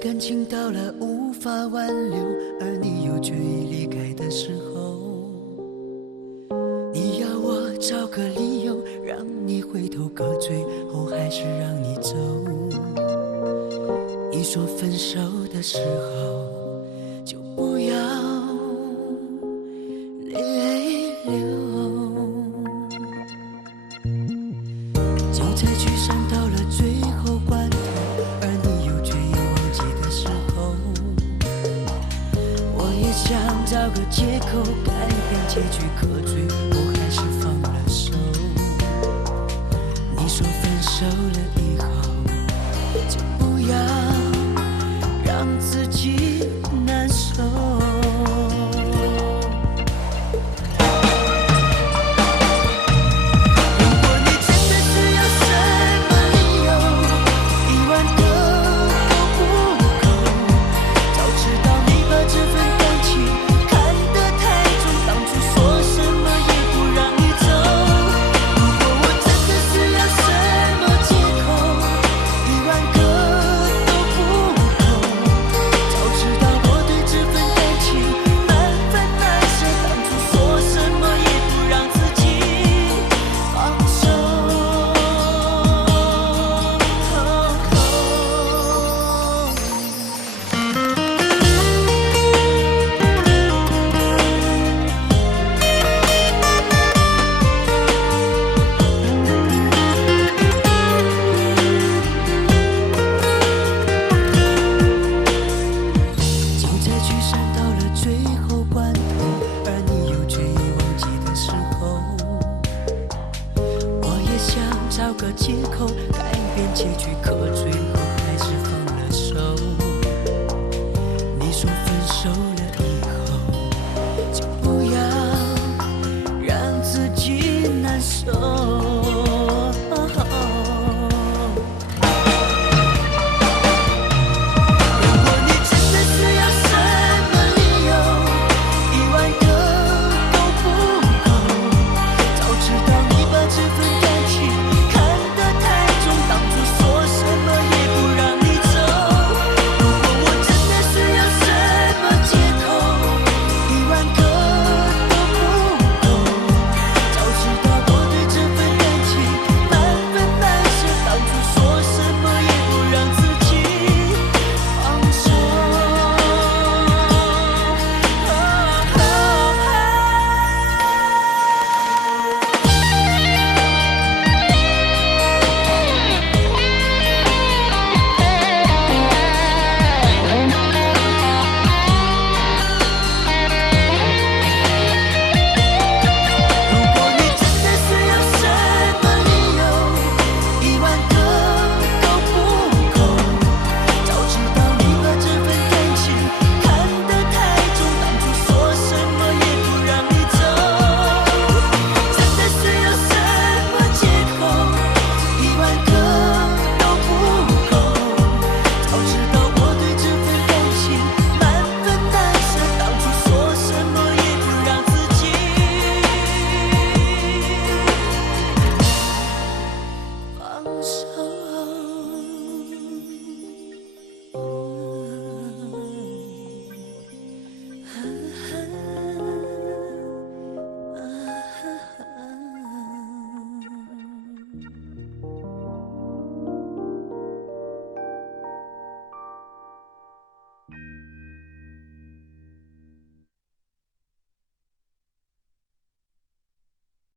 感情到了无法挽留，而你又决意离开的时候，你要我找个理由让你回头，可最后还是让你走。你说分手的时候就不要泪流，就在聚散到了最后关头，而你又决意忘记的时候，我也想找个借口改变结局，可最后还是放了手。你说分手了以后就不要让自己难受。找个借口改变结局，可最后还是放了手。你说分手了以后就不要让自己难受。